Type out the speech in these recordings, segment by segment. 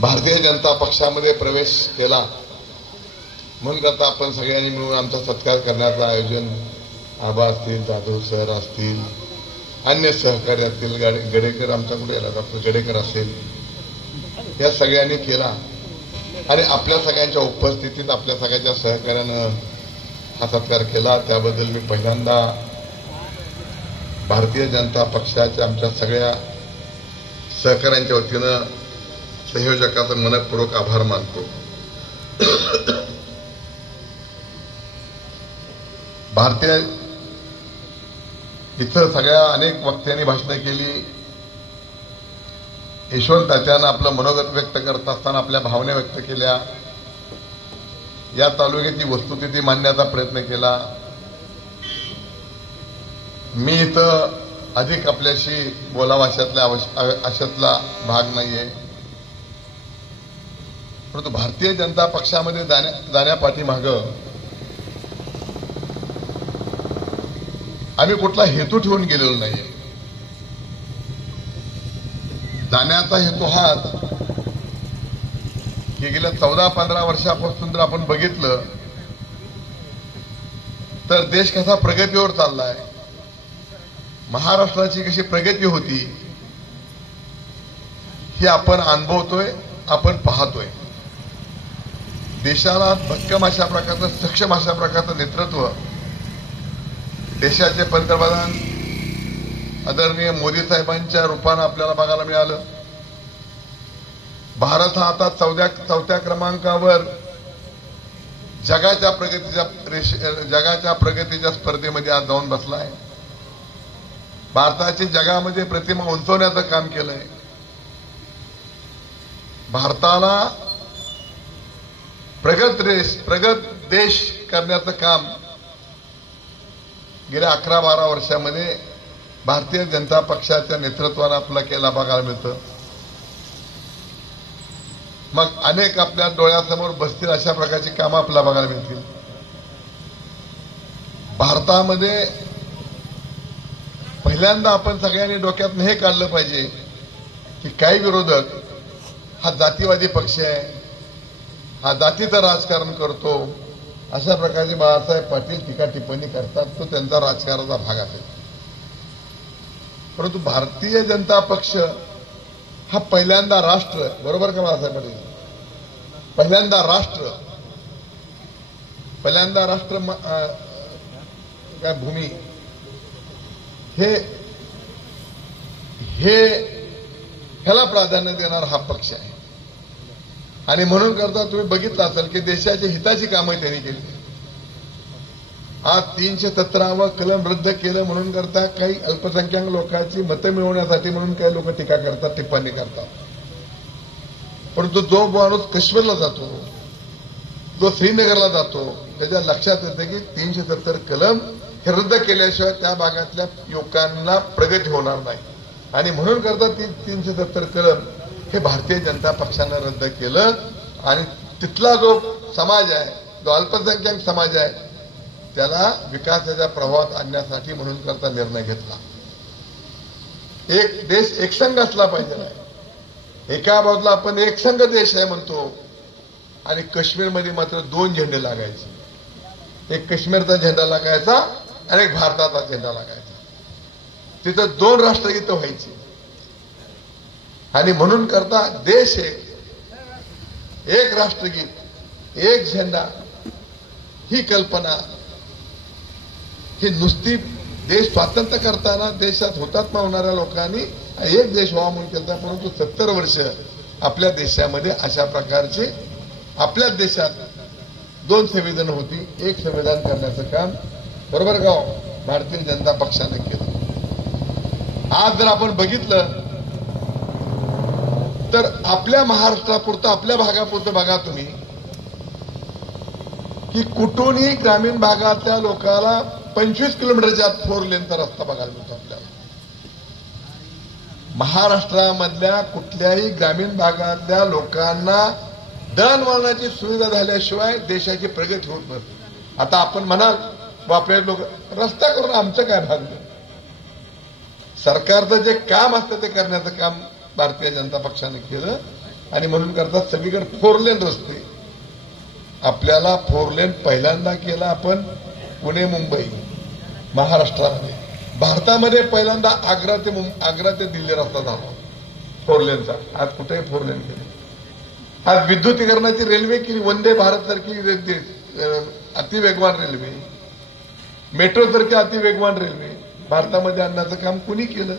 भारतीय जनता पक्षामध्ये प्रवेश केला म्हणून करता आपण सगळ्यांनी मिळून आमचा सत्कार करण्याचं आयोजन आबा असतील, जाधव सर असतील, अन्य सहकारी असतील, गडेकर आमचा कुठे गेला, डॉक्टर गडेकर असेल, या सगळ्यांनी केला आणि आपल्या सगळ्यांच्या उपस्थितीत आपल्या सगळ्यांच्या सहकार्यानं हा सत्कार केला. त्याबद्दल मी पहिल्यांदा भारतीय जनता पक्षाच्या आमच्या सगळ्या सहकाऱ्यांच्या वतीनं संयोजकाचा मनपूर्वक आभार मानतो. भारतीय इथं सगळ्या अनेक वक्त्यांनी भाषणं केली. यशवंत तात्यानं आपलं मनोगत व्यक्त करत असताना आपल्या भावना व्यक्त केल्या. या तालुक्याची वस्तुस्थिती मांडण्याचा प्रयत्न केला. मी इथं अधिक आपल्याशी बोलावा अशातला भाग नाहीये, परंतु भारतीय जनता पक्षामध्ये जाण्यापाठीमागं आम्ही कुठला हेतू ठेवून गेलेलो नाहीये. जाण्याचा हेतू हाच की गेल्या 14-15 वर्षापासून जर आपण बघितलं तर देश कसा प्रगतीवर चाललाय, महाराष्ट्राची कशी प्रगती होती हे आपण अनुभवतोय, आपण पाहतोय. देशाला भक्कम अशा प्रकारचं, सक्षम अशा प्रकारचं नेतृत्व देशाचे पंतप्रधान आदरणीय मोदी साहेबांच्या रूपानं आपल्याला बघायला मिळालं. भारत हा आता चौथ्या क्रमांकावर जगाच्या प्रगतीच्या स्पर्धेमध्ये आज जाऊन बसलाय. भारताची जगामध्ये प्रतिमा उंचवण्याचं काम केलंय. भारताला प्रगत देश करण्याचं काम गेल्या 11-12 वर्षामध्ये भारतीय जनता पक्षाच्या नेतृत्वानं आपल्याला केला बघायला मिळतं. मग अनेक आपल्या डोळ्यासमोर बसतील अशा प्रकारची कामं आपल्याला बघायला मिळतील. भारतामध्ये पहिल्यांदा आपण सगळ्यांनी डोक्यातून हे काढलं पाहिजे की काही विरोधक हा जातीवादी पक्ष आहे, हा जातीचं राजकारण करतो, अशा प्रकारचे बाळासाहेब पाटील टीका टिप्पणी करतात. तो त्यांचा राजकारणाचा भाग असेल. परंतु भारतीय जनता पक्ष हा पहिल्यांदा राष्ट्र, बरोबर का बाळासाहेब पाटील, पहिल्यांदा राष्ट्र काय भूमी ह्याला प्राधान्य देणारा हा पक्ष आहे. आणि म्हणून करता तुम्ही बघितलं असेल की देशाच्या हिताची कामं त्यांनी केली. आज 317 कलम रद्द केलं म्हणून करता काही अल्पसंख्याक लोकांची मतं मिळवण्यासाठी म्हणून काही लोक टीका करतात, टिप्पणी करतात. परंतु जो माणूस काश्मीरला जातो, जो श्रीनगरला जातो, त्याच्या लक्षात येतं की 370 कलम हे रद्द केल्याशिवाय त्या भागातल्या युवकांना प्रगती होणार नाही. आणि म्हणून करता 370 कलम हे भारतीय जनता पक्षानं रद्द केलं आणि तिथला जो समाज आहे, जो अल्पसंख्याक समाज आहे, त्याला विकासाच्या प्रवाहात आणण्यासाठी म्हणून करता निर्णय घेतला. एक देश एकसंघ असला पाहिजे. एका बाजूला आपण एकसंघ देश आहे म्हणतो आणि काश्मीरमध्ये मात्र 2 झेंडे लागायचे. एक काश्मीरचा झेंडा लागायचा आणि एक भारताचा झेंडा लागायचा. तिथं 2 राष्ट्रगीतं व्हायची. आणि म्हणून करता देश एक राष्ट्रगीत, एक झेंडा ही कल्पना ही नुसती देश स्वातंत्र्य करताना देशात हुतात्मा होणाऱ्या लोकांनी एक देश व्हावा म्हणून केला. परंतु 70 वर्ष आपल्या देशामध्ये अशा प्रकारचे, आपल्याच देशात 2 संविधान होती, एक संविधान करण्याचं काम बरोबर का भारतीय जनता पक्षाने केलं. आज जर आपण बघितलं तर आपल्या महाराष्ट्रापुरतं, आपल्या भागापुरतं बघा तुम्ही की कुठूनही ग्रामीण भागातल्या लोकांना 25 किलोमीटरच्या आत 4 लेनचा रस्ता बघायला मिळतो. आपल्याला महाराष्ट्रामधल्या कुठल्याही ग्रामीण भागातल्या लोकांना दळणवळणाची सुविधा झाल्याशिवाय देशाची प्रगती होत नसते. आता आपण म्हणाल आपले लोक रस्ता करून आमचं काय भागलं. सरकारचं जे काम असतं ते करण्याचं काम भारतीय जनता पक्षाने केलं आणि म्हणून करतात सगळीकडे 4 लेन रस्ते. आपल्याला 4 लेन पहिल्यांदा केला आपण पुणे मुंबई महाराष्ट्रामध्ये. भारतामध्ये पहिल्यांदा आग्रा ते दिल्ली रस्ता झाला 4 लेनचा. आज कुठेही 4 लेन केले. आज विद्युतीकरणाची रेल्वे केली. वंदे भारत सारखी अतिवेगवान रेल्वे, मेट्रो सारखी अतिवेगवान रेल्वे भारतामध्ये आणण्याचं काम कुणी केलं?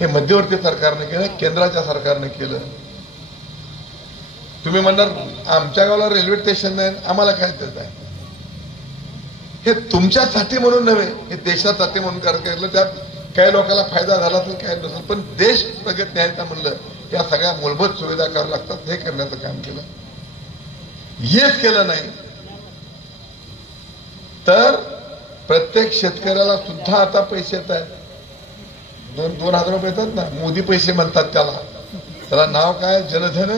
हे मध्यवर्ती सरकारने केलं, केंद्राच्या सरकारने केलं. तुम्ही म्हणणार आमच्या गावाला रेल्वे स्टेशन नाही, आम्हाला काय देत आहे? हे तुमच्यासाठी म्हणून नव्हे, हे देशासाठी म्हणून केलं. त्यात काही लोकांना फायदा झाला तर काय नसेल, पण देश प्रगत न्यायचा म्हणलं या सगळ्या मूलभूत सुविधा कराव्या लागतात. हे करण्याचं काम केलं. हेच केलं नाही तर प्रत्येक शेतकऱ्याला सुद्धा आता पैसे येत आहेत. 2,000 रुपये येतात ना, मोदी पैसे म्हणतात त्याला नाव काय? जनधन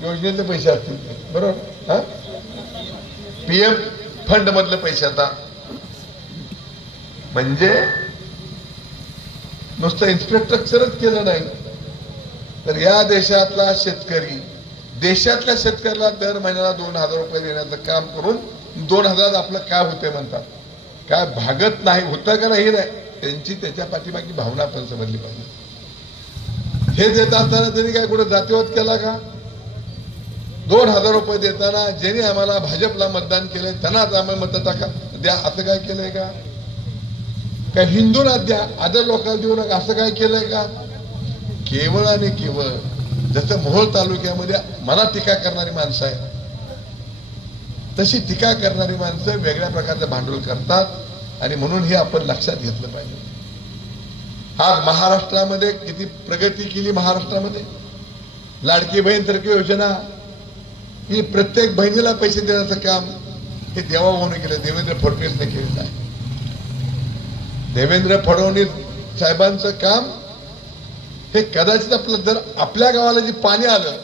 योजनेतले पैसे असतील बरोबर. PM फंड मधले पैसे आता म्हणजे नुसतं इन्फ्रास्ट्रक्चरच केलं नाही तर या देशातला शेतकरी देशातल्या शेतकऱ्याला दर महिन्याला 2,000 रुपये देण्याचं काम करून 2,000 आपलं काय होतंय म्हणतात. काय भागत नाही होतं का नाही नाही, त्यांची त्याच्या पाठीमागची भावना आपण समजली पाहिजे. हे देत असताना त्यांनी काय कुठे जातीवाद केला का? 2,000 रुपये देताना ज्यांनी आम्हाला भाजपला मतदान केलंय त्यांनाच आम्हाला मत टाका द्या असं काय केलंय का? काय हिंदूंना द्या अदर लोकांना देऊ नका असं काय केलंय का? केवळ आणि केवळ जसं मोहोळ तालुक्यामध्ये मला टीका करणारी माणसं आहे तशी टीका करणारी माणसं वेगळ्या प्रकारचं भांडवल करतात आणि म्हणून हे आपण लक्षात घेतलं पाहिजे. आज महाराष्ट्रामध्ये किती प्रगती केली. महाराष्ट्रामध्ये लाडकी बहीण सारखी योजना ही प्रत्येक बहिणीला पैसे देण्याचं काम हे देवाभाऊने केलं, देवेंद्र फडणवीसने केलेलं आहे. देवेंद्र फडणवीस साहेबांचं काम हे कदाचित आपलं जर आपल्या गावाला जे पाणी आलं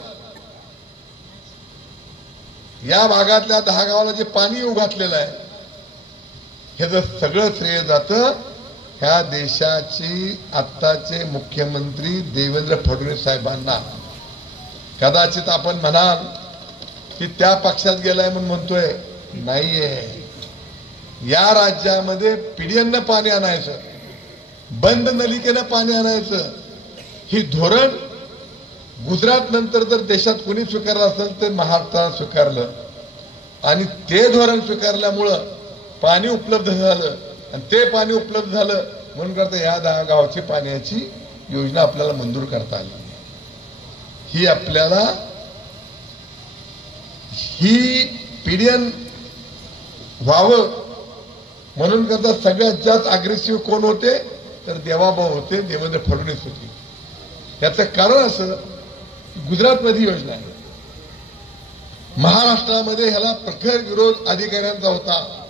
या भागातल्या 10 गावाला जे पाणी उघातलेलं आहे हे जर सगळं श्रेय जातं ह्या देशाची आत्ताचे मुख्यमंत्री देवेंद्र फडणवीस साहेबांना. कदाचित आपण म्हणाल की त्या पक्षात गेलाय म्हणून म्हणतोय, नाहीये. या राज्यामध्ये पिढीनं पाणी आणायचं, बंद नलिकेनं पाणी आणायचं ही धोरण गुजरात नंतर जर देशात कोणी स्वीकारलं असेल तर महाराष्ट्रानं स्वीकारलं आणि ते धोरण स्वीकारल्यामुळं पाणी उपलब्ध झालं आणि ते पाणी उपलब्ध झालं म्हणून करता या 10 गावाची पाण्याची योजना आपल्याला मंजूर करता आली. ही आपल्याला ही पिढीन व्हावं म्हणून करता सगळ्यात जास्त अग्रेसिव्ह कोण होते तर देवाभाऊ होते, देवेंद्र फडणवीस होते. याचं कारण असं गुजरातमध्ये योजना आहे, महाराष्ट्रामध्ये ह्याला प्रखर विरोध अधिकाऱ्यांचा होता.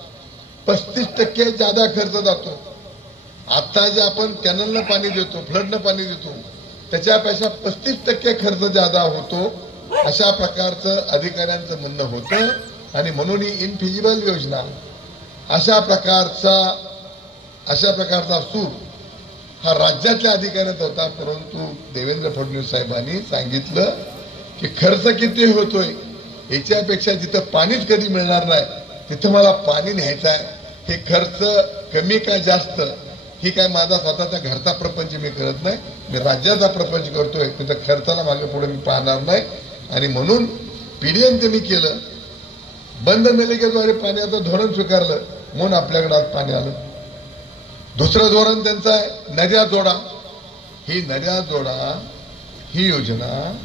35% जादा खर्च जातो. आता जे आपण कॅनलनं पाणी देतो, फ्लडनं पाणी देतो त्याच्यापेक्षा 35% खर्च जादा होतो अशा प्रकारचं अधिकाऱ्यांचं म्हणणं होतं आणि म्हणून ही इनफिजिबल योजना अशा प्रकारचा सूर हा राज्यातल्या अधिकाऱ्याचा होता. परंतु देवेंद्र फडणवीस साहेबांनी सांगितलं की खर्च किती होतोय याच्यापेक्षा जिथं पाणीच कधी मिळणार नाही तिथं मला पाणी न्यायचं आहे. हे खर्च कमी का जास्त ही काय माझा स्वतःचा घरचा प्रपंच मी करत नाही, मी राज्याचा प्रपंच करतोय. तिथं खर्चाला मागे पुढे मी पाहणार नाही आणि म्हणून पिढीन त्यांनी केलं. बंद नलिकेद्वारे पाण्याचं धोरण स्वीकारलं म्हणून आपल्याकडे आज पाणी आलं. दुसरं धोरण त्यांचं आहे नद्या जोडा. ही नद्या जोडा ही योजना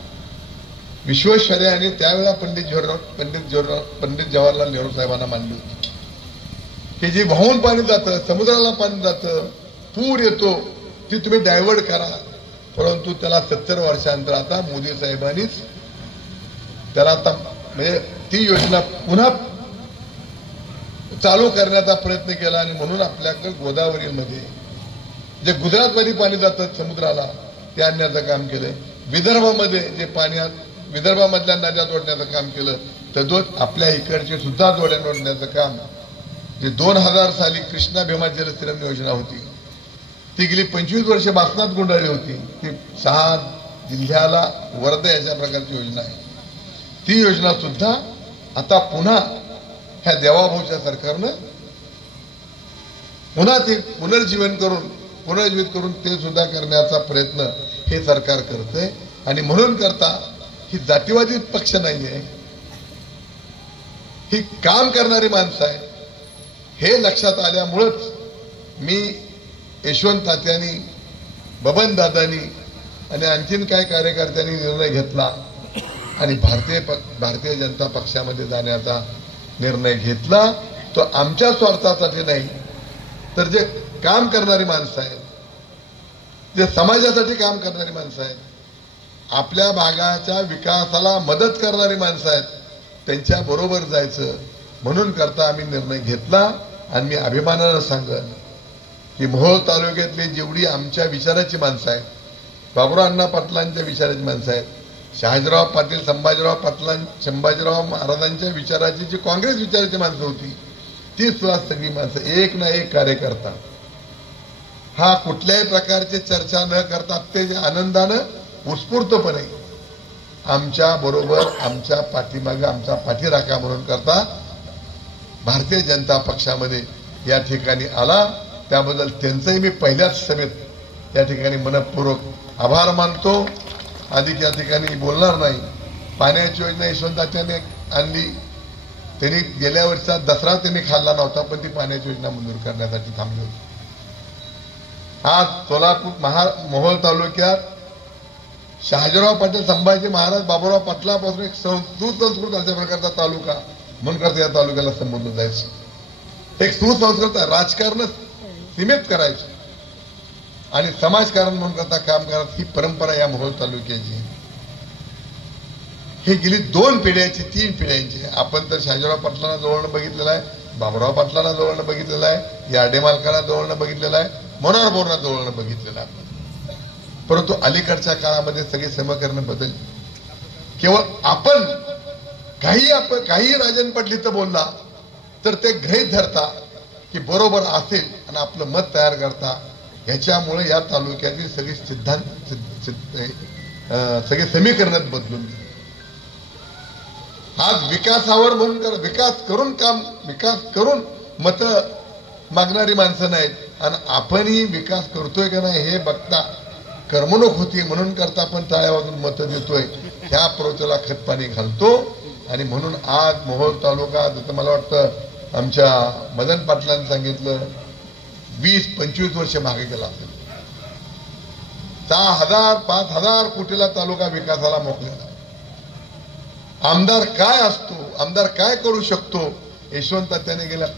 विश्वेश्वरैया आणि त्यावेळेला पंडित जवाहरलाल नेहरू साहेबांना मांडली होती की जे वाहून पाणी जातं, समुद्राला पाणी जातं, पूर येतो ती तुम्ही डायव्हर्ट करा. परंतु त्याला 70 वर्षानंतर आता मोदी साहेबांनीच त्याला आता म्हणजे ती योजना पुन्हा चालू करण्याचा प्रयत्न केला आणि म्हणून आपल्याकडे गोदावरीमध्ये जे गुजरातमध्ये पाणी जातं समुद्राला ते आणण्याचं काम केलंय. विदर्भामध्ये जे विदर्भामधल्या नद्या जोडण्याचं काम केलं. तर आपल्या इकडचे सुद्धा जोड्या जोडण्याचं काम जे 2000 साली कृष्णा भीमा जलसिंचन योजना होती ती गेली 25 वर्ष बासनात गुंडाळली होती. ती 6 जिल्ह्याला वर्धा अशा प्रकारची योजना आहे. ती योजना सुद्धा आता पुन्हा ह्या देवाभाऊच्या सरकारनं पुन्हा ते पुनर्जीवित करून ते सुद्धा करण्याचा प्रयत्न हे सरकार करतंय. आणि म्हणून करता ही जातीवादी पक्ष नाहीये, ही काम करणारी माणसं आहे. हे लक्षात आल्यामुळंच मी यशवंत तात्यांनी, बबन दादांनी आणि आणखीन काय कार्यकर्त्यांनी निर्णय घेतला आणि भारतीय जनता पक्षामध्ये जाण्याचा निर्णय घेतला. तो आमच्या स्वार्थासाठी नाही, तर जे काम करणारी माणसं आहेत, जे समाजासाठी काम करणारी माणसं आहेत, आपल्या भागाच्या विकासाला मदत करणारी माणसं आहेत, त्यांच्या बरोबर जायचं म्हणून करता आम्ही निर्णय घेतला. आणि मी अभिमानानं सांगेन की मोहोळ तालुक्यातली जेवढी आमच्या विचाराची माणसं आहेत, बाबुराव अण्णा पाटलांच्या विचाराची माणसं आहेत, शहाजीराव पाटील, संभाजीराव महाराजांच्या विचाराची जी काँग्रेस विचाराची माणसं होती, ती सुद्धा सगळी माणसं एक ना एक कार्यकर्ता हा कुठल्याही प्रकारची चर्चा न करता ते आनंदानं उत्स्फूर्तपणे आमच्या बरोबर, आमच्या पाठीमागे, आमचा पाठीराखा म्हणून करता भारतीय जनता पक्षामध्ये या ठिकाणी आला. त्याबद्दल त्यांचंही मी पहिल्याच सभेत या ठिकाणी मनपूर्वक आभार मानतो. अधिक या ठिकाणी बोलणार नाही. पाण्याची योजना यशवंताच्याने आणली. त्यांनी गेल्या वर्षात दसरा त्यांनी खाल्ला नव्हता, पण ती पाण्याची योजना मंजूर करण्यासाठी थांबली होती. आज सोलापूर मोहोळ तालुक्यात शहाजीराव पाटील, संभाजी महाराज, बाबुराव पाटलापासून एक सुसंस्कृत अशा प्रकारचा तालुका म्हणून करता या तालुक्याला संबोधलं जायचं. एक सुसंस्कृत राजकारण सीमित करायचं आणि समाजकारण म्हणून करता काम करत ही परंपरा या मोहोळ तालुक्याची. हे गेली 2 पिढ्याची, 3 पिढ्यांची. आपण तर शहाजीराव पाटलांना जवळनं बघितलेलं आहे, बाबुराव पाटलांना जवळनं बघितलेलं आहे, यार्डे मालकांना जवळनं बघितलेलं आहे, मनोहर बोरना जवळनं बघितलेलं आहे. परंतु अलीकडच्या काळामध्ये सगळे समीकरण बदलली. केवळ आपण काही राजन पाटील तर बोलला तर ते गृहीत धरता की बरोबर असेल आणि आपलं मत तयार करता. ह्याच्यामुळे या तालुक्यातील सगळी सगळे समीकरणच बदलून गेली. आज विकासावर म्हणून विकास करून मत मागणारी माणसं नाहीत आणि आपणही विकास करतोय का नाही हे बघता कर्मणूक होती म्हणून करता आपण टाळ्या वाजून मतं देतोय. ह्या प्रोचेला खतपाणी घालतो. आणि म्हणून आज मोहोळ तालुका, जसं मला वाटतं आमच्या मदन पाटलांनी सांगितलं, 20-25 वर्ष मागे गेला असेल. 6,000-5,000 कोटीला तालुका विकासाला मोकलेला. आमदार काय असतो, आमदार काय करू शकतो, यशवंत त्याने गेल्या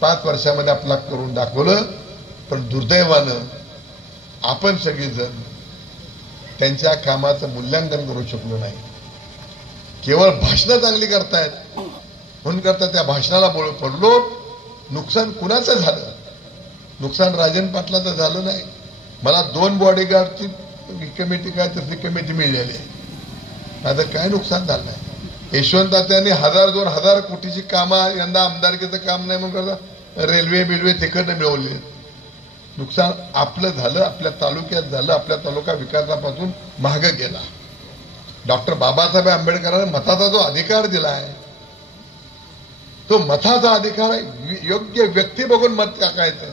5 वर्षामध्ये आपला करून दाखवलं. पण दुर्दैवानं आपण सगळेजण त्यांच्या कामाचं मूल्यांकन करू शकलो नाही. केवळ भाषणं चांगली करतायत म्हणून करता त्या भाषणाला बळ पडलो. नुकसान कुणाचं झालं? नुकसान राजन पाटलाचं झालं नाही. मला 2 बॉडीगार्डची कमिटी काय तसली कमिटी मिळाली आहे. माझं काय नुकसान झालं नाही. यशवंत त्यांनी 1,000-2,000 कोटीची कामं यंदा आमदारकीचं काम नाही म्हणून करता रेल्वे बिल्वे तिकडनं मिळवले. नुकसान आपलं झालं, आपल्या तालुक्यात झालं. आपल्या तालुका विकासापासून मागे गेला. डॉक्टर बाबासाहेब आंबेडकरांनी मताचा जो अधिकार दिला आहे, तो मताचा अधिकार आहे. योग्य व्यक्ती बघून मत टाकायचं.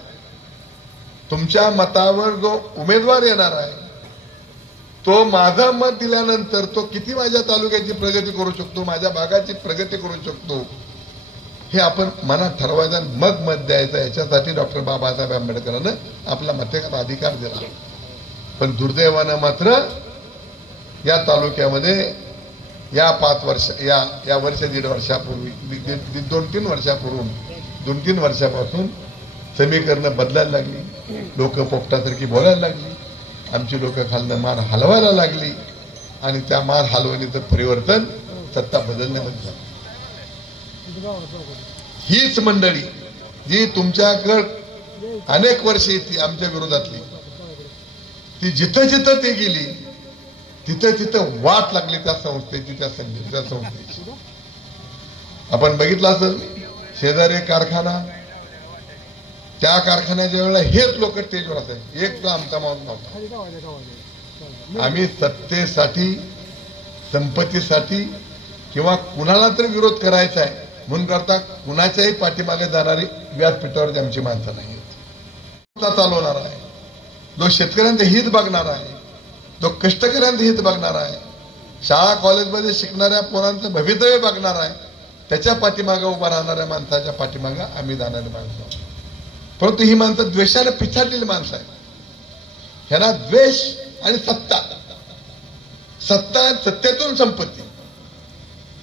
तुमच्या मतावर जो उमेदवार येणार आहे तो माझं मत दिल्यानंतर तो किती माझ्या तालुक्याची प्रगती करू शकतो, माझ्या भागाची प्रगती करू शकतो, हे आपण मनात ठरवायचं. मग मत द्यायचं. याच्यासाठी डॉक्टर बाबासाहेब आंबेडकरांना आपला मताचा अधिकार दिला. पण दुर्दैवानं मात्र या तालुक्यामध्ये या 5 वर्ष या वर्ष 1.5 वर्षापूर्वी 2-3 वर्षापूर्वी 2-3 वर्षापासून समीकरणं बदलायला लागली. लोक पोपटासारखी बोलायला लागली. आमची लोक खालनं मान हलवायला लागली आणि त्या मान हलवणीचं परिवर्तन सत्ता बदलण्यामध्ये झालं. हीच मंडळी जी तुमच्याकडे अनेक वर्ष येते आमच्या विरोधातली, ती जिथं जिथं ते गेली तिथं तिथं वाट लागली त्या संस्थेची, त्या संस्थेची. आपण बघितलं असेल शेजारी कारखाना, त्या कारखान्याच्या वेळेला हेच लोक स्टेजवर असायचे. एक तर आमचा माणूस नव्हता. आम्ही सत्तेसाठी, संपत्तीसाठी किंवा कुणाला तरी विरोध करायचा आहे म्हणून करता कुणाच्याही पाठीमागे जाणारी व्यासपीठावरती आमची माणसं नाही चालवणार आहे, जो शेतकऱ्यांचं हित बघणार आहे, जो कष्टकऱ्यांचं हित बघणार आहे, शाळा कॉलेजमध्ये शिकणाऱ्या पोरांचं भवितव्य बघणार आहे, त्याच्या पाठीमागे उभा राहणाऱ्या माणसाच्या पाठीमागे आम्ही जाणारी माणसं आहोत. परंतु ही माणसं द्वेषाने पिछाडलेली माणसं आहेत. ह्यांना द्वेष आणि सत्ता, सत्ता सत्तेतून संपत्ती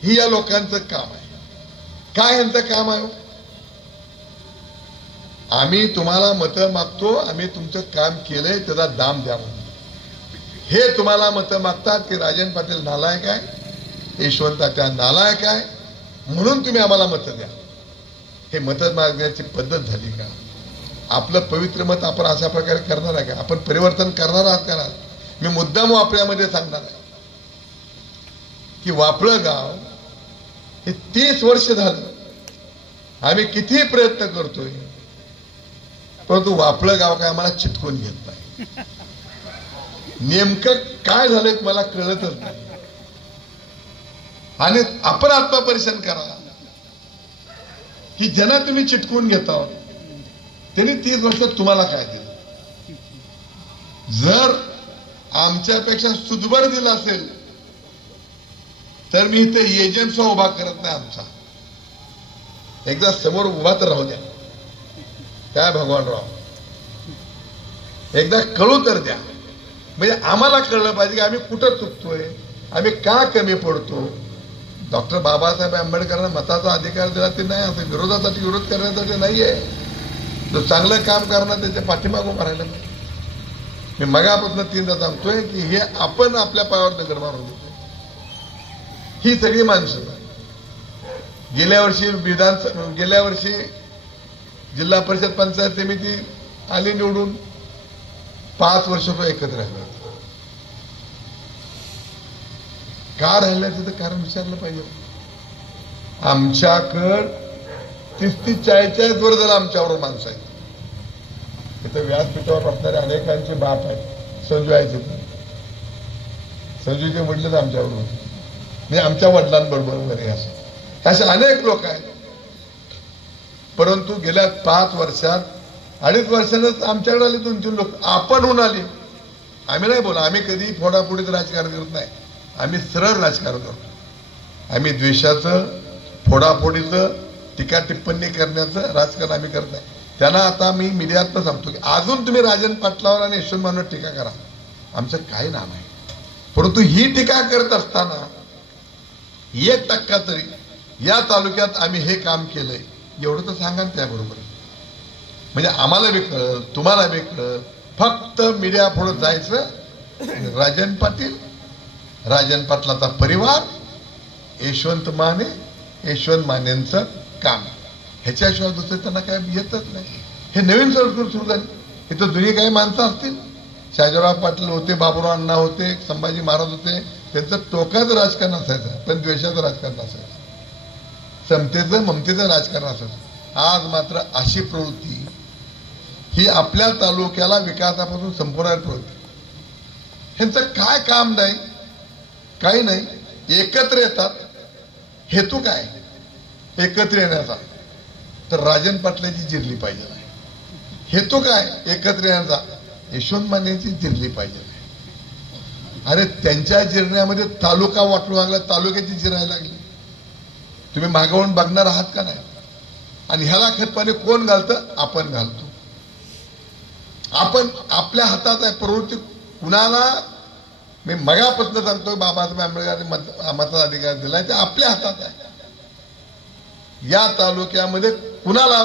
ही या लोकांचं काम आहे. काय ह्यांचं काम आहे? आम्ही तुम्हाला मतं मागतो, आम्ही तुमचं काम केलंय त्याचा दाम द्या म्हणून. हे तुम्हाला मतं मागतात की राजन पाटील नालायक आहे, यशवंत त्या नालायक आहे म्हणून तुम्ही आम्हाला मतं द्या. हे मतं मागण्याची पद्धत झाली का? आपलं पवित्र मत आपण अशा प्रकारे करणार आहे का? आपण परिवर्तन करणार आहात का? मी मुद्दाम वापऱ्यामध्ये सांगणार आहे की वापळं गाव हे 30 वर्ष झालं आम्ही किती प्रयत्न करतोय, परंतु वापळं गाव काय आम्हाला चिटकून घेत नाही. नेमकं काय झालंय मला कळतच नाही. आणि आपण आत्मपरीक्षण करा की ज्यांना तुम्ही चिटकून घेता त्यांनी 30 वर्षात तुम्हाला काय दिलं? जर आमच्यापेक्षा सुदभर दिला असेल तर मी इथे एजंट उभा करत नाही. आमचा एकदा समोर उभा तर राहू द्या. काय भगवानराव, एकदा कळू तर द्या. म्हणजे आम्हाला कळलं पाहिजे की आम्ही कुठं चुकतोय, आम्ही का कमी पडतो. डॉक्टर बाबासाहेब आंबेडकरांना मताचा अधिकार दिला ते नाही, असं विरोधासाठी विरोध करण्यासाठी नाहीये. जो चांगलं काम करणार त्याच्या पाठीमागून करायला. मी मगापासून 3दा सांगतोय की हे आपण आपल्या पायावर दगड मारून देतो. ही सगळी माणसं गेल्या वर्षी जिल्हा परिषद पंचायत समिती आली निवडून, 5 वर्ष एकत्र राहिले. का राहिल्याचं तर कारण विचारलं पाहिजे. आमच्याकडं 30-40 वर जर आमच्यावर माणसं आहेत. इथं व्यासपीठावर बसणारे अनेकांचे बाप आहेत. संजूचे वडीलच आमच्यावर होते, म्हणजे आमच्या वडिलांबरोबर वगैरे असे अनेक लोक आहेत. परंतु गेल्या 5 वर्षात 2.5 वर्षानंच आमच्याकडे आले 2-3 लोक. आपण होऊन आले. आम्ही नाही बोला, आम्ही कधी फोडाफोडीत राजकारण करत नाही. आम्ही सरळ राजकारण करतो. आम्ही द्वेषाचं, फोडाफोडीचं, टीका टिप्पणी करण्याचं राजकारण आम्ही करत नाही. त्यांना आता मी मीडियात सांगतो की अजून तुम्ही राजन पाटलावर आणि यशवंत मानेवर टीका करा, आमचं काय नाम आहे. परंतु ही टीका करत असताना 1% तरी या तालुक्यात आम्ही हे काम केलंय एवढं तर सांगा त्याबरोबर. म्हणजे आम्हाला बी कळलं, तुम्हाला बी कळलं. फक्त मीडिया पुढे जायचं, राजन पाटील, राजन पाटलाचा परिवार, यशवंत मानेंचं काम, ह्याच्याशिवाय दुसरं त्यांना काय येतच नाही. हे नवीन संस्कृती सुरू झाली. इथं जुनी काही माणसं असतील, शाजीराव पाटील होते, बाबुराव अण्णा होते, संभाजी महाराज होते, त्यांचं टोकाचं राजकारण असायचं, पण द्वेषाचं राजकारण असायचं, समतेचं ममतेचं राजकारण असायचं. आज मात्र अशी प्रवृत्ती ही आपल्या तालुक्याला विकासापासून संपवणारी प्रवृत्ती. ह्यांचं काय काम नाही, काही नाही. एकत्र येतात. हेतू काय एकत्र येण्याचा? तर राजन पाटलाची जिरली पाहिजे. हेतू काय एकत्र येण्याचा? यशवंत मानेची जिरली पाहिजे. अरे त्यांच्या जिरण्यामध्ये तालुका वाटू लागला, तालुक्याची जिरायला लागली. तुम्ही मागवून बघणार आहात का नाही? आणि ह्याला खतपाणी कोण घालतं? आपण घालतो. आपण आपल्या हातात आहे प्रवृत्ती. कुणाला मी मगापासून सांगतो, बाबासाहेब आंबेडकरांनी मताचा अधिकार दिलाय, ते आपल्या हातात आहे. या तालुक्यामध्ये कुणाला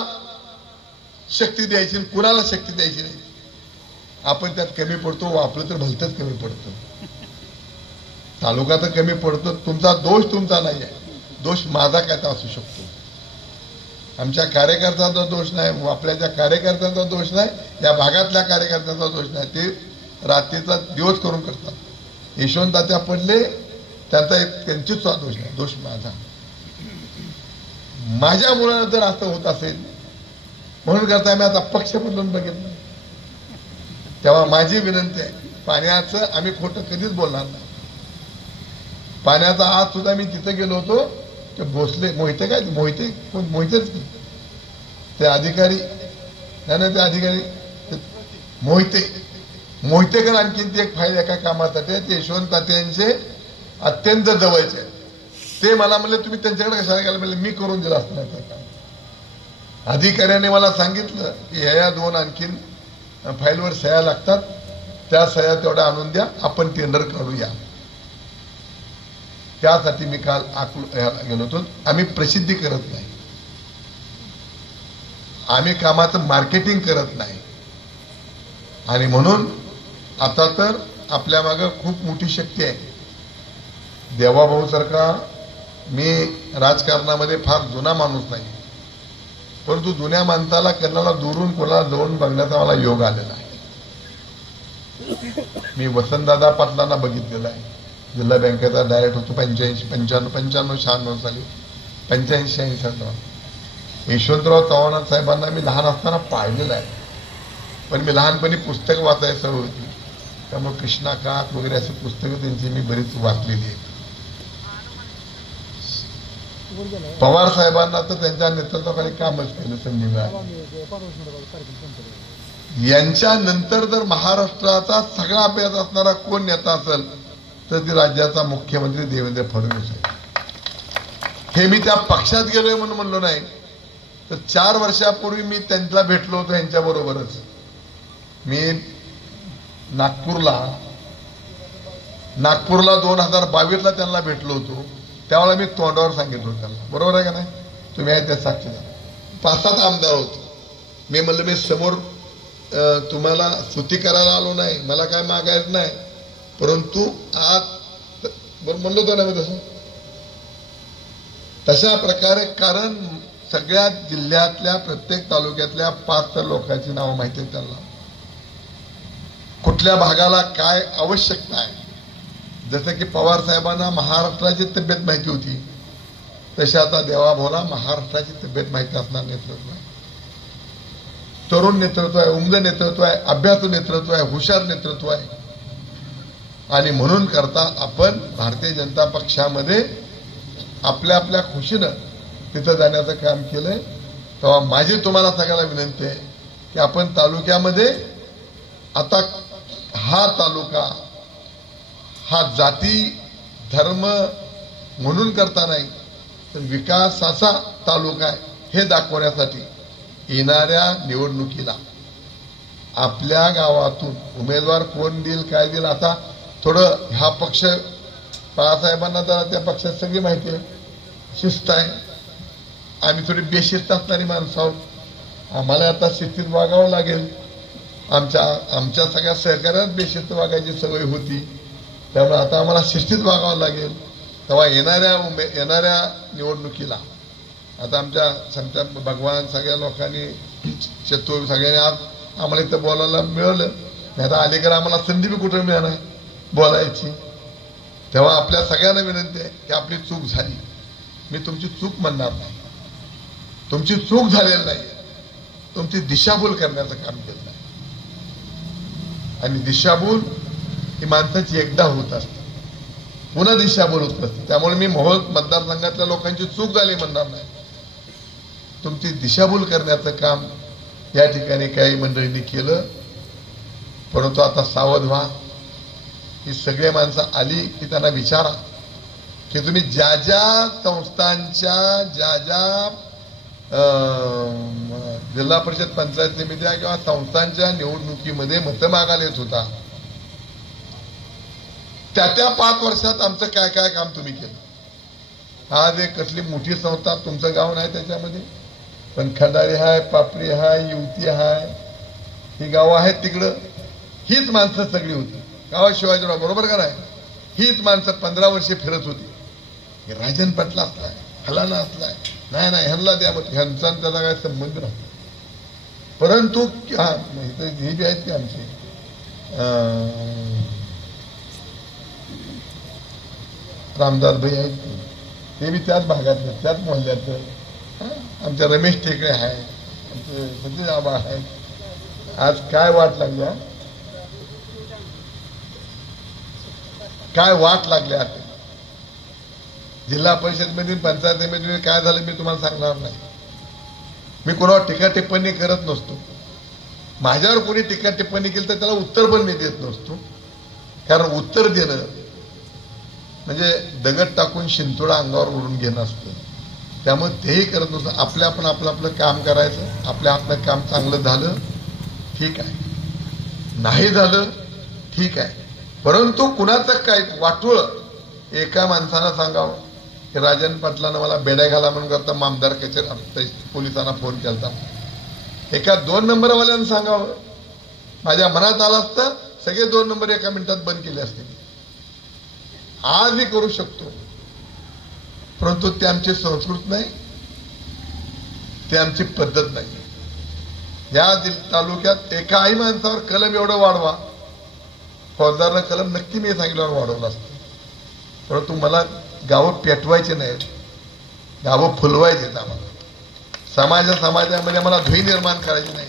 शक्ती द्यायची, कुणाला शक्ती द्यायची नाही. आपण त्यात कमी पडतो, वापरलं तर भलतंच कमी पडतो. तालुका तर कमी पडतो. तुमचा दोष तुमचा नाही आहे, दोष माझा काय तर असू शकतो. आमच्या कार्यकर्त्यांचा दोष नाही, आपल्याच्या कार्यकर्त्यांचा दोष नाही, या भागातल्या कार्यकर्त्यांचा दोष नाही. ते रात्रीचा दिवस करून करतात. यशवंताच्या पडले त्यांचीच दोष नाही, दोष माझा. माझ्या मुलाला जर असं होत असेल म्हणून करता आम्ही आता पक्ष बदलून बघितलं. तेव्हा माझी विनंती आहे, पाण्याचं आम्ही खोटं कधीच बोलणार नाही. पाण्याचा आज सुद्धा मी तिथे गेलो होतो, ते भोसले मोहिते काय मोहिते कोण मोहितेच की ते अधिकारी नाही ते अधिकारी मोहितेकर आणखीन ती एक फाईल एका कामासाठी ते यशवंत तात्यांचे अत्यंत जवळचे. ते मला म्हणले तुम्ही त्यांच्याकडे कशाला गेला, म्हणले मी करून दिलं असतं नाही काम. अधिकाऱ्याने मला सांगितलं की ह्या 2 आणखीन फाईलवर सह्या लागतात, त्या सह्या तेवढ्या आणून द्या, आपण टेंडर काढूया. त्यासाठी मी काल गेलो होतो. आम्ही प्रसिद्धी करत नाही, आम्ही कामाचं मार्केटिंग करत नाही. आणि म्हणून आता तर आपल्या मागे खूप मोठी शक्ती आहे. देवाभाऊ सारखा मी राजकारणामध्ये फार जुना माणूस नाही, परंतु जुन्या माणसाला कोणाला दुरून कोणाला जवळून बघण्याचा मला योग आलेला आहे. मी वसंतदादा पाटलांना बघितलेला आहे, जिल्हा बँकेचा डायरेक्ट होतो 85, 95, 95, 96 साली 85, 86. यशवंतराव चव्हाण साहेबांना मी लहान असताना पाहिलेलं आहे, पण मी लहानपणी पुस्तकं वाचायची सवय होती, त्यामुळे कृष्णा काक वगैरे अशी पुस्तकं त्यांची मी बरीच वाचलेली आहेत. पवार साहेबांना तर त्यांच्या नेतृत्वाखाली कामच केलं संधी मिळाली. यांच्या नंतर जर महाराष्ट्राचा सगळा अभ्यास असणारा कोण नेता असेल तर ते राज्याचा मुख्यमंत्री देवेंद्र फडणवीस आहे. हे मी त्या पक्षात गेलोय म्हणून म्हणलो नाही, तर 4 वर्षापूर्वी मी त्यांना भेटलो होतो यांच्या बरोबरच. मी नागपूरला 2022ला त्यांना भेटलो होतो. त्यावेळेला मी तोंडावर सांगितलं होतं त्यांना, बरोबर आहे का नाही, तुम्ही आहे त्या साक्षीदार. 5-7 आमदार होते. मी म्हणलं मी समोर तुम्हाला स्तुती करायला आलो नाही, मला काय मागायचं नाही, परंतु आज बरोबर म्हणलो होतो ना मी तशा प्रकारे, कारण सगळ्या जिल्ह्यातल्या प्रत्येक तालुक्यातल्या 5 लोकांची नावं माहिती आहेत त्यांना, कुठल्या भागाला काय आवश्यकता आहे. जसं की पवार साहेबांना महाराष्ट्राची तब्येत माहिती होती, तशी आता देवाभाऊला महाराष्ट्राची तब्येत माहिती असणार नेतृत्व आहे. तरुण नेतृत्व आहे, उमद नेतृत्व आहे, अभ्यासू नेतृत्व आहे, हुशार नेतृत्व आहे. आणि म्हणून करता आपण भारतीय जनता पक्षामध्ये आपल्या आपल्या खुशीनं तिथं जाण्याचं काम केलंय. तेव्हा माझी तुम्हाला सगळ्याला विनंती आहे की आपण तालुक्यामध्ये आता हा तालुका हा जाती धर्म म्हणून करता नाही, तर विकासाचा तालुका आहे हे दाखवण्यासाठी येणाऱ्या निवडणुकीला आपल्या गावातून उमेदवार कोण देईल काय देईल, आता थोडं ह्या पक्ष बाळासाहेबांना जरा त्या पक्षात सगळी माहिती आहे, शिस्त आहे. आम्ही थोडी बेशिस्त असणारी माणसं आहोत, आम्हाला आता शिस्तीत वागावं लागेल. आमच्या सगळ्या सहकार्यात बेशिस्त वागायची सवय होती, त्यामुळे आता आम्हाला शिस्तीत वागावं लागेल. तेव्हा येणाऱ्या निवडणुकीला आता आमच्या संत भगवान सगळ्या लोकांनी सगळ्यांनी आज आम्हाला इथं बोलायला मिळवलं, नाही तर अलीकडे आम्हाला संधी बी कुठं मिळणार बोलायची. तेव्हा आपल्या सगळ्यांना विनंती आहे की आपली चूक झाली, मी तुमची चूक म्हणणार नाही, तुमची चूक झालेली नाही, तुमची दिशाभूल करण्याचं काम केलं नाही. आणि दिशाभूल ही माणसाची एकदा होत असते, पुन्हा दिशाभूल होत नसते. त्यामुळे मी मोहोळ मतदारसंघातल्या लोकांची चूक झाली म्हणणार नाही, तुमची दिशाभूल करण्याचं काम या ठिकाणी काही मंडळींनी केलं. परंतु आता सावध व्हा, ही सगळे माणसं आली की त्यांना विचारा की तुम्ही ज्या ज्या संस्थांच्या ज्या जिल्हा परिषद पंचायत समित्या किंवा संस्थांच्या निवडणुकीमध्ये मतं मागायला येत होता, त्या 5 वर्षात आमचं काय काय काम तुम्ही केलं. आज एक कसली मोठी संस्था, तुमचं गाव नाही त्याच्यामध्ये, पण खंडारी हाय, पापरी हाय, युवती हाय, ही गावं आहेत तिकडं, हीच माणसं सगळी होती. गावात शिवाजीराव बरोबर का नाही, हीच माणसं 15 वर्षे फिरत होती. राजन पटला असलाय, फलाना असलाय, नाही ह्यांना द्या, मग ह्यांचा त्याचा काय संबंध नाही. परंतु ही बी आहेत की आमची रामदास भाई आहेत, ते बी त्याच भागातलं त्याच मोहल्ल्यातलं. आमच्या रमेश टेकळे आहे, आमचे संजय आबा आहेत. आज काय वाट लागल्या, काय वाट लागली आता जिल्हा परिषदमध्ये पंचायतीमध्ये काय झालं मी तुम्हाला सांगणार नाही. मी कोणावर टीका टिप्पणी करत नसतो. माझ्यावर कोणी टीका टिप्पणी केली तर त्याला उत्तर पण मी देत नसतो. कारण उत्तर देणं म्हणजे दगड टाकून शिंतोडा अंगावर ओढून घेणं असतं. त्यामुळे तेही करत नसतं. आपण आपलं काम करायचं. आपल्या हातनं काम चांगलं झालं ठीक आहे, नाही झालं ठीक आहे. परंतु कुणाचं काय वाटोळ एका माणसानं सांगावं की राजन पाटलानं मला बेड्या घाला म्हणून करता आमदार कचेरी पोलिसांना फोन केला. एका 2 नंबरवाल्यानं सांगावं माझ्या मनात आलं असतं सगळे 2 नंबर एका मिनिटात बंद केले असते. आजही करू शकतो. परंतु ते आमची संस्कृत नाही, ते आमची पद्धत नाही. या तालुक्यात एकाही माणसावर कलम एवढं वाढवा, फौजदारनं कलम नक्की मी सांगितल्यावर वाढवलं असतं. परंतु मला गावं पेटवायचे नाहीत, गावं फुलवायचे. आम्हाला समाजामध्ये मला धुई निर्माण करायची नाही.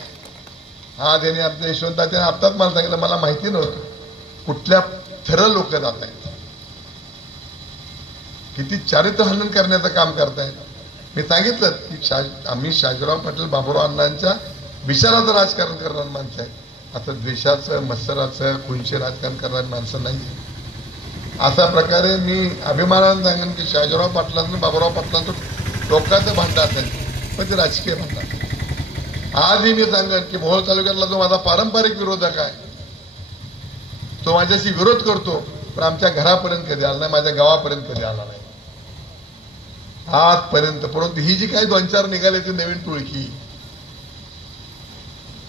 आज यांनी आपल्या यशवंताच्या आत्ताच मला सांगितलं, मला माहिती नव्हतं कुठल्या थर लोक जात आहेत, किती चारित्र्य हनन करण्याचं काम करतायत. मी सांगितलं की आम्ही शाजीराव पाटील बाबूराव अण्णांच्या विचाराचं राजकारण करणारी माणसं आहेत. आता द्वेषाचं मत्सराचं खुनचे राजकारण करणारी माणसं नाही. अशा प्रकारे मी अभिमानाने सांगेन की शाजीराव पाटलांचं बाबूराव पाटलांचं टोकाचं भांडण असेल पण ते राजकीय भांडण. आजही मी सांगेन की मोहोळ तालुक्यातला जो माझा पारंपरिक विरोधक आहे तो माझ्याशी विरोध करतो, पण आमच्या घरापर्यंत कधी आला नाही, माझ्या गावापर्यंत कधी आला नाही आजपर्यंत. परंतु ही जी काही 2-4 निघाली ती नवीन टोळकी,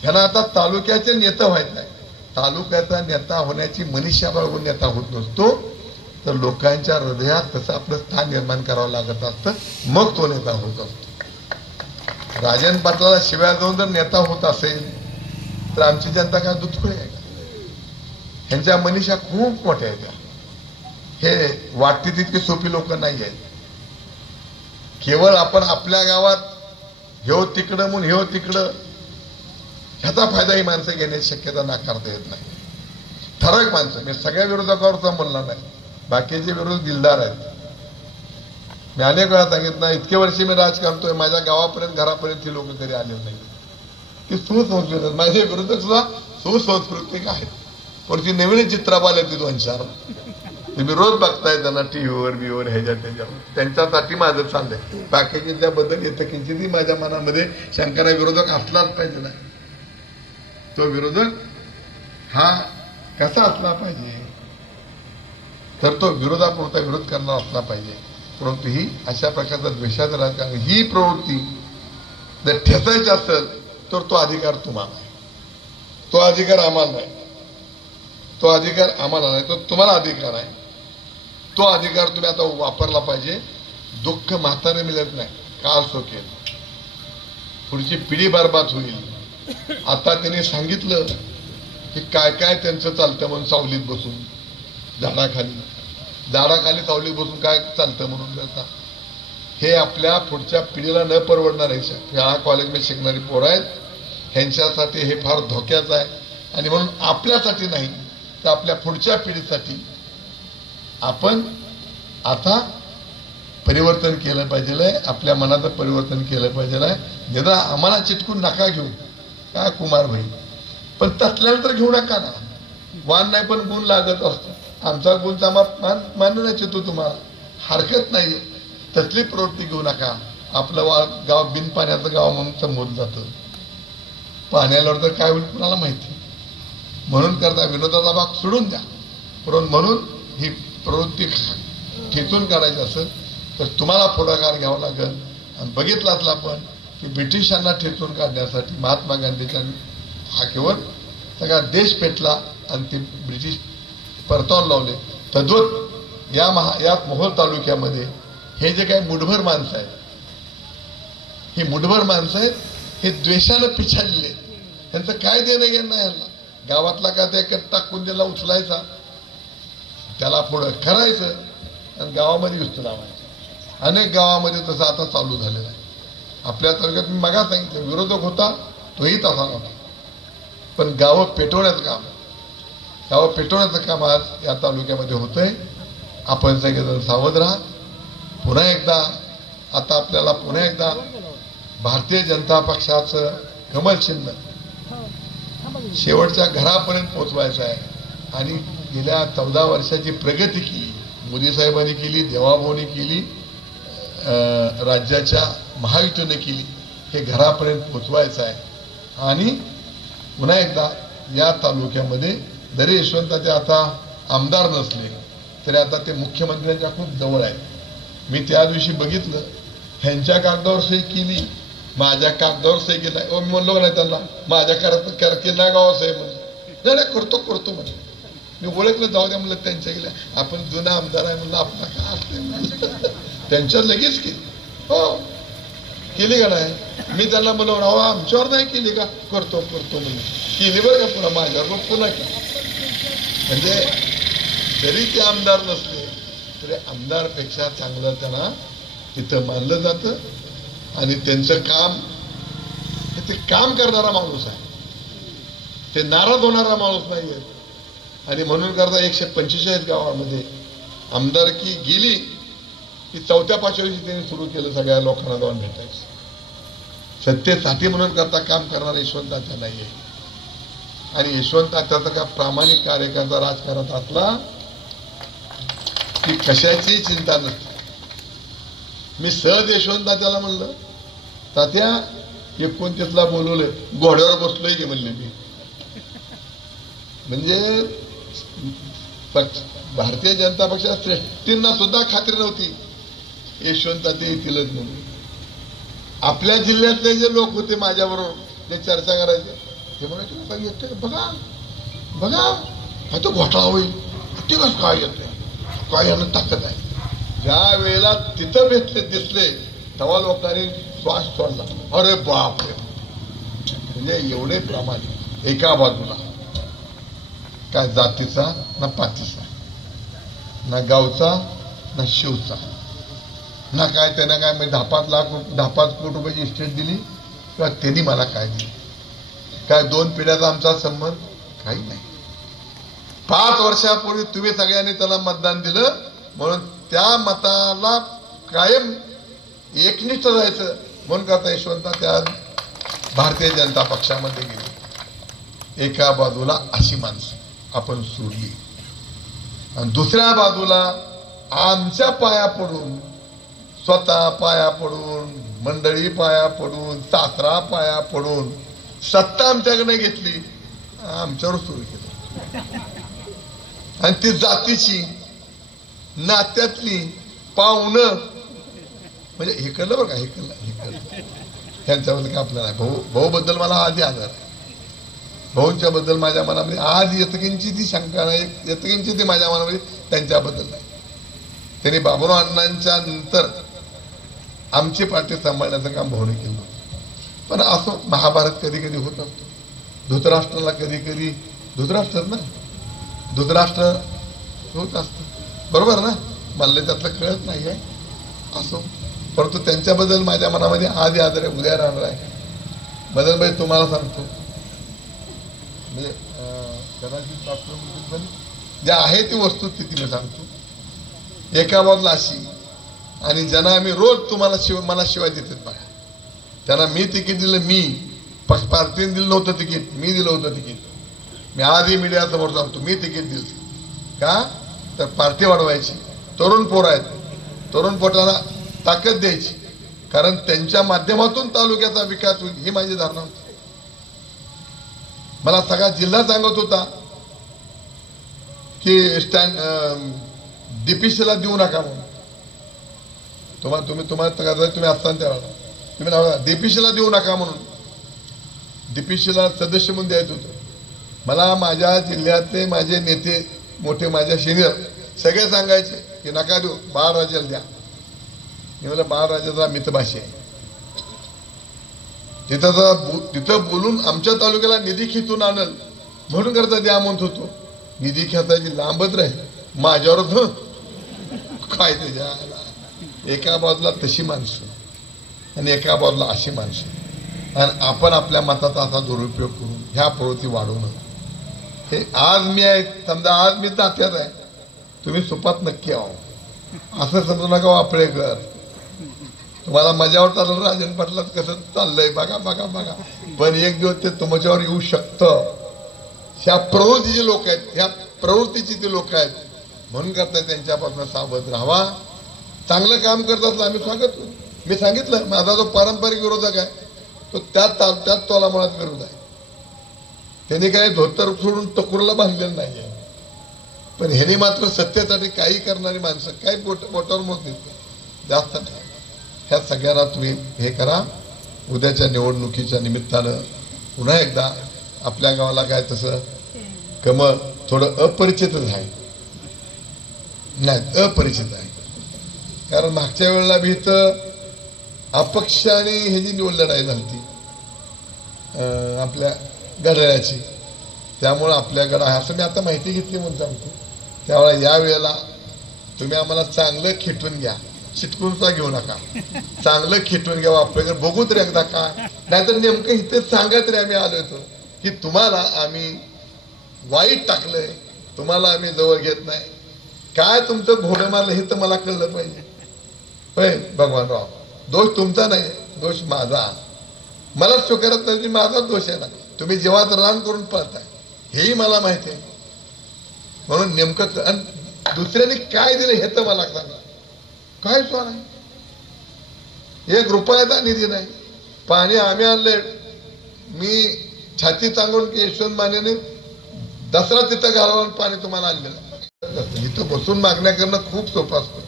ह्यांना आता तालुक्याचे नेता व्हायचं आहे. तालुक्याचा नेता होण्याची मनीषा बाळगून नेता होत नसतो, तर लोकांच्या हृदयात तसं आपलं स्थान निर्माण करावं लागत असतं, मग तो नेता होत असतो. राजन पाटलाला शिव्या देऊन जर नेता होत असेल तर आमची जनता काय दुधखोळी आहे का? ह्यांच्या मनीषा खूप मोठ्या आहेत. हे वाटते तितकी सोपी लोक नाही आहेत. केवळ आपण आपल्या गावात ह्यो तिकडं म्हणून ह्यो तिकडं ह्याचा फायदा ही माणसं घेण्याची शक्यता नाकारता येत नाही. ठराविक माणसं, मी सगळ्या विरोधकावर म्हणणार नाही, बाकीचे विरोध दिलदार आहेत. मी अनेक वेळा सांगितलं, इतके वर्षी मी राज करतोय, माझ्या गावापर्यंत घरापर्यंत ही लोक कधी आले नाही. ती सुसंस्कृत आहेत. माझे विरोधक सुद्धा सुसंस्कृतिक आहेत. पण ती नवीन चित्राप आले ती 2-4 तुम्ही रोज बघताय त्यांना टीव्हीवर बिवर ह्याच्यावर, त्यांच्यासाठी माझं चाललंय. बाकीची त्याबद्दल येतं किंचितही माझ्या मनामध्ये शंकरा विरोधक असलाच पाहिजे नाही. तो विरोधक हा कसा असला पाहिजे, तर तो विरोधापुरता विरोध करणारा असला पाहिजे. परंतु ही अशा प्रकारचा द्वेषाचं राजकारण, ही प्रवृत्ती जर ठेचायची असेल तर तो अधिकार तुम्हाला आहे, तो अधिकार आम्हाला नाही. तो अधिकार आम्हाला नाही, तो तुम्हाला अधिकार आहे. तो अधिकार तुम्ही आता वापरला पाहिजे. दुःख म्हातारे मिळत नाही, काल सोकेल, पुढची पिढी बरबाद होईल. आता त्यांनी सांगितलं की काय काय त्यांचं चालतं म्हणून, सावलीत बसून झाडाखाली सावलीत बसून काय चालतं म्हणून करता. हे आपल्या पुढच्या पिढीला न परवडणार आहे. शाळा कॉलेजमध्ये शिकणारी पोरं आहेत, ह्यांच्यासाठी हे फार धोक्याचं आहे. आणि म्हणून आपल्यासाठी नाही तर आपल्या पुढच्या पिढीसाठी आपण आता परिवर्तन केलं पाहिजे. आपल्या मनाचं परिवर्तन केलं पाहिजे. निदा आम्हाला चिटकून नका घेऊ काय कुमार भाई, पण तसल्यानंतर घेऊ नका ना. वान नाही पण गुण लागत असतो. आमचा गुण मान्य नाही चितो तुम्हाला, हरकत नाही. तसली प्रवृत्ती घेऊ नका. आपलं गाव बिन पाण्याचं गाव म्हणून समोर जातं. पाण्याला तर काय होईल कुणाला माहिती. म्हणून करता विनोदाचा भाग सोडून द्या. म्हणून ही प्रवृत्ती खेचून काढायची असेल तर तुम्हाला पुढाकार घ्यावा लागेल. आणि बघितलं असलं आपण की ब्रिटिशांना ठेचून काढण्यासाठी महात्मा गांधीच्या हाकेवर सगळा देश पेटला आणि ते ब्रिटिश परतावून लावले. तद्वत या मोहोळ तालुक्यामध्ये हे जे काही मुठभर माणसं आहेत, ही मुठभर माणसं आहेत, हे द्वेषानं पिछाडले. त्यांचं काय देणं घेणं नाही. ह्याला गावातला का ते टाकून त्याला उचलायचा, त्याला पुढं करायचं आणि गावामध्ये युस्त लावायचं. अनेक गावामध्ये तसं आता चालू झालेलं आहे. आपल्या तालुक्यात मी मगा सांगितलं विरोधक होता, तोही तसा नव्हता. पण गावं पेटवण्याचं काम आज या तालुक्यामध्ये होतंय. आपण सगळेजण सावध राहा. पुन्हा एकदा आता आपल्याला पुन्हा एकदा भारतीय जनता पक्षाचं कमल चिन्ह शेवटच्या घरापर्यंत पोहोचवायचं आहे. आणि गेल्या 14 वर्षाची प्रगती केली, मोदी साहेबांनी केली, देवाभाऊनी केली, राज्याच्या महायुतीने केली, हे घरापर्यंत पोहोचवायचं आहे. आणि पुन्हा एकदा या तालुक्यामध्ये जरी यशवंताचे आता आमदार नसले तरी आता ते मुख्यमंत्र्यांच्या खूप जवळ आहे. मी त्या दिवशी बघितलं, ह्यांच्या कागदावर सही केली, माझ्या कागदावर सही केला. मी म्हणलो नाही त्यांना, माझ्या केला गावावर सही म्हणलं, नाही करतो म्हणजे. मी ओळखलं, जाऊ द्या म्हणलं त्यांच्या गेल्या, आपण जुना आमदार आहे म्हणलं, आपला काय असते त्यांच्या लगेच केली. हो केली का नाही. मी त्यांना म्हणलो राव आमच्यावर नाही केली का, करतो म्हणून केली बरं का, पुन्हा माझ्यावर पुन्हा केली. म्हणजे जरी ते आमदार नसले तरी आमदारपेक्षा चांगलं त्यांना तिथं मानलं जातं. आणि त्यांचं काम हे ते काम करणारा माणूस आहे, ते नाराज होणारा माणूस नाहीये. आणि म्हणून करता 145 गावामध्ये आमदारकी गेली की 4-5 वर्षी त्यांनी सुरू केलं सगळ्या लोकांना जाऊन भेटायचं. सत्तेसाठी म्हणून करता काम करणारा यशवंत तात्या नाहीये. आणि यशवंत तात्याचा का प्रामाणिक कार्यकर्ता राजकारणात असला की कशाची चिंता नसते. मी सहज यशवंत तात्याला म्हणलं, तात्या 29ला बोलवलंय, घोड्यावर बसलोय की म्हणले मी. म्हणजे भारतीय जनता पक्षाच्या श्रेष्ठींना सुद्धा खात्री नव्हती यशवंत तात्या येतीलच म्हणून. आपल्या जिल्ह्यातले जे लोक होते माझ्याबरोबर ते चर्चा करायचे, ते म्हणायचे येतोय बघा हा तो घोटाळा होईल, ते कसं काय येतोय, काय यानं ताकद आहे. ज्या वेळेला तिथं दिसले तेव्हा लोकांनी श्वास सोडला, अरे बापरे. म्हणजे एवढे प्रामाणिक, एका बाजूला काय जातीचा ना पातीचा, ना गावचा ना शिवचा, ना काय त्यांना काय म्हणजे 10-5 कोटी रुपयाची इस्टेट दिली किंवा त्यांनी मला काय दिली, काय 2 पिढ्याचा आमचा संबंध काही नाही. 5 वर्षापूर्वी तुम्ही सगळ्यांनी त्याला मतदान दिलं म्हणून त्या मताला कायम एकनिष्ठ जायचं म्हणून करता यशवंत त्या भारतीय जनता पक्षामध्ये गेले. एका बाजूला अशी माणसं आपण सोडली आणि दुसऱ्या बाजूला आमच्या पाया पडून, स्वतः पाया पडून, मंडळी पाया पडून, सासरा पाया पडून सत्ता आमच्याकडे घेतली, आमच्यावर सुरू केलं. आणि ती जातीची नात्यातली पाहुणं म्हणजे हे कळलं बरं का, हे कळलं त्यांच्याबद्दल काय आपलं नाही. भाऊ बद्दल मला आधी आदर आहे. भाऊंच्या बद्दल माझ्या मनामध्ये आज यतकिंची ती शंका नाही, यतकिंची ती माझ्या मनामध्ये त्यांच्याबद्दल नाही. त्यांनी बाबुराव अण्णांच्या नंतर आमची पार्टी सांभाळण्याचं काम भाऊने केलं. पण असं महाभारत कधी कधी होत असतो. धृतराष्ट्राला कधी धृतराष्ट्र ना धृतराष्ट्र होत असतं, बरोबर ना, मला त्यातलं कळत नाही आहे असो. परंतु त्यांच्याबद्दल माझ्या मनामध्ये आधी आदर आहे, उद्या राहणार आहे. बदल भाई तुम्हाला सांगतो, म्हणजे कदाचित ज्या आहे ती वस्तुस्थिती मी सांगतो. एका बाजूला अशी, आणि ज्यांना आम्ही रोज तुम्हाला मला शिवाय देतात बघा, त्यांना मी तिकीट दिलं, मी पार्टीने दिलं नव्हतं तिकीट, मी दिलं होतं तिकीट. मी आधी मीडियासमोर सांगतो, मी तिकीट दिलं का तर पार्टी वाढवायची. तरुण पोर आहेत, तरुण पोटाला ताकद द्यायची, कारण त्यांच्या माध्यमातून तालुक्याचा विकास होईल ही माझी धारणा होती. मला सगळा जिल्हा सांगत होता की डीपीसीला देऊ नका म्हणून. तुम्ही असताना त्यावेळेला तुम्ही नाव डीपीसीला देऊ नका म्हणून, डीपीसीला सदस्य म्हणून द्यायचं होतं. मला माझ्या जिल्ह्यातले माझे नेते मोठे, माझ्या सिनियर सगळे सांगायचे की नका देऊ, बाळराजाला द्या. मी म्हणलं बाळराजाचा मितभाषी आहे, तिथं बोलून आमच्या तालुक्याला निधी खिचून आणल म्हणून करता द्या म्हणत होतो. निधी खेचायची लांबच राहील माझ्यावर काय त्याच्या. एका बाजूला तशी माणसं आणि एका बाजूला अशी माणसं, आणि आपण आपल्या मताचा असा दुरुपयोग करून ह्या प्रवृत्ती वाढवणं. हे आज मी आहे, समजा आज मी तात्यात आहे, तुम्ही सुपात नक्की आहो, असं समजू नका वापळेकर. तुम्हाला मजा वाटत आलं राजन पाटलात कसं चाललंय बघा बघा बघा, पण एक दिवस ते तुमच्यावर येऊ शकतं. ह्या प्रवृत्तीचे लोक आहेत, ह्या प्रवृत्तीची ते लोक आहेत, म्हणून करताय त्यांच्यापासून सावध राहावा. चांगलं काम करत असलं आम्ही स्वागत. मी सांगितलं माझा जो पारंपरिक विरोधक आहे तो त्याच तोलामुळात विरोध आहे. त्यांनी काही धोतर सोडून टकुरला बांधलेलं नाहीये, पण ह्याने मात्र सत्तेसाठी काही करणारी माणसं काही बोटावर मोजली जास्त नाही. ह्या सगळ्यांना तुम्ही हे करा. उद्याच्या निवडणुकीच्या निमित्तानं पुन्हा एकदा आपल्या गावाला काय तसं कमळ थोडं अपरिचितच आहे, नाही अपरिचित आहे. कारण मागच्या वेळेला बी इथं अपक्ष आणि ह्याची निवड लढाई झाली आपल्या घड्याळाची, त्यामुळं आपल्याकडं असं मी आता माहिती घेतली म्हणून सांगतो. त्यावेळेला या वेळेला तुम्ही आम्हाला चांगलं खेटून घ्या, चिटकून सुद्धा घेऊ नका, चांगलं खेटून घ्यावं आपल्याकडे. बघू तरी एकदा काय, नाहीतर नेमकं इथे सांगा तरी आम्ही आलो होतो की तुम्हाला आम्ही वाईट टाकलंय, तुम्हाला आम्ही जवळ घेत नाही. काय तुमचं घोडं मारलं हे तर मला कळलं पाहिजे. होय भगवानराव, दोष तुमचा नाही, दोष माझा. मला स्वीकारत नाही, माझा दोष आहे ना. तुम्ही जेव्हा रान करून पळताय हेही मला माहिती आहे. म्हणून नेमकं दुसऱ्याने काय दिलं हे तर मला सांगा. काय सुद्धा नाही, 1 रुपयाचा निधी नाही. पाणी आम्ही आणले, मी छाती सांगून की यशवंत मानेने दसरा तिथं घालवून पाणी तुम्हाला आणलेलं. इथं बसून मागण्या करणं खूप सोपं असतं,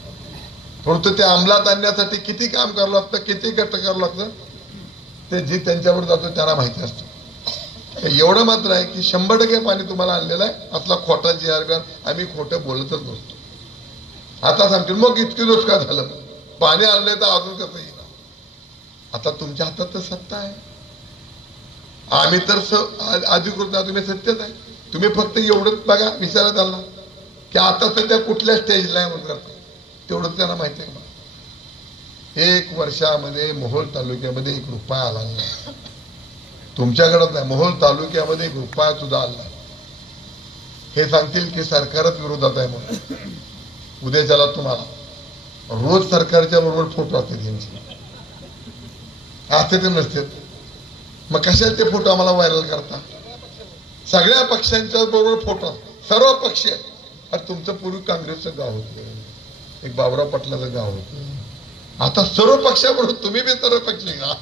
परंतु ते अंमलात आणण्यासाठी किती काम करावं लागतं, किती गट करावं लागतं ते जे त्यांच्यावर जातो त्यांना माहिती असतं. एवढं मात्र आहे की 100% पाणी तुम्हाला आणलेलं आहे. असला खोटा जी आम्ही खोटं बोलतच नसतो. आता सांगतील मग इतके दिवस का झालं, पाणी आणलंय तर अजून कसं येईल. आता तुमच्या हातात तर सत्ता आहे, आम्ही तर अधिकृत नाही, तुम्ही सत्तेत आहे. तुम्ही फक्त एवढंच बघा विचारत आला की आता सध्या कुठल्या स्टेजला आहे म्हणून करतो, तेवढंच त्यांना माहिती आहे. 1 वर्षामध्ये मोहोळ तालुक्यामध्ये 1 रुपया आला नाही. तुमच्याकडे नाही, मोहोळ तालुक्यामध्ये 1 रुपया सुद्धा आला नाही. हे सांगतील की सरकारच विरोधात आहे म्हणून. उद्याच्याला तुम्हाला रोज सरकारच्या बरोबर फोटो असते त्यांचे, असते ते नसते. मग कशाला ते फोटो आम्हाला व्हायरल करता. सगळ्या पक्षांच्या बरोबर फोटो, सर्व पक्ष. अरे तुमचं पूर्वी काँग्रेसचं गाव होतं, एक बाबुराव पाटलाचं गाव होतं, आता सर्व पक्षाबरोबर तुम्ही बी सर्व पक्ष घ्या.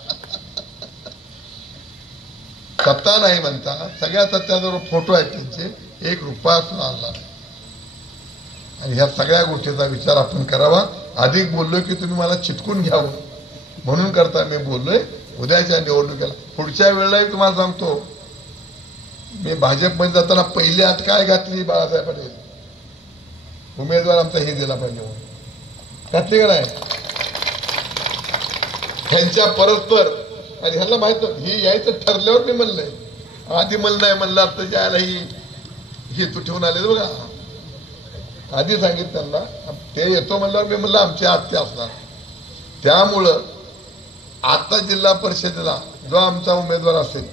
सत्ता नाही म्हणता, सगळ्या सत्ताबरोबर फोटो आहेत त्यांचे, 1 रुपया सुद्धा आणला नाही. आणि ह्या सगळ्या गोष्टीचा विचार आपण करावा. अधिक बोललोय की तुम्ही मला चिटकून घ्यावं म्हणून करता मी बोललोय. उद्याच्या निवडणुकीला पुढच्या वेळेलाही तुम्हाला सांगतो, मी भाजपमध्ये जाताना पहिली आत काय घातली, बाळासाहेब पटेल उमेदवार आमचा हे दिला पाहिजे म्हणून घातली का नाही. ह्यांच्या परस्पर आणि ह्यांना माहित नव्हतं ही यायचं ठरल्यावर मी म्हणलंय, आधी म्हणलं नाही म्हणलं आता जायला ही तू ठेवून आले बघा. आधी सांगितलं त्यांना ते येतो म्हणल्यावर मी म्हणलं आमची आत्या असणार. त्यामुळं आता जिल्हा परिषदेला जो आमचा उमेदवार असेल,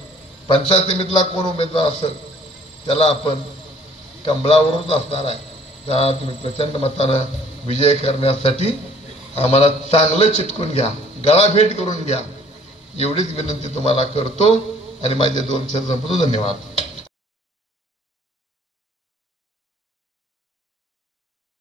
पंचायत समितीला कोण उमेदवार असेल त्याला आपण कमळावरूनच असणार आहे. त्या तुम्ही प्रचंड मतानं विजय करण्यासाठी आम्हाला चांगलं चिटकून घ्या, गळाभेट करून घ्या, एवढीच विनंती तुम्हाला करतो आणि माझे 2 शब्द संपवतो. धन्यवाद.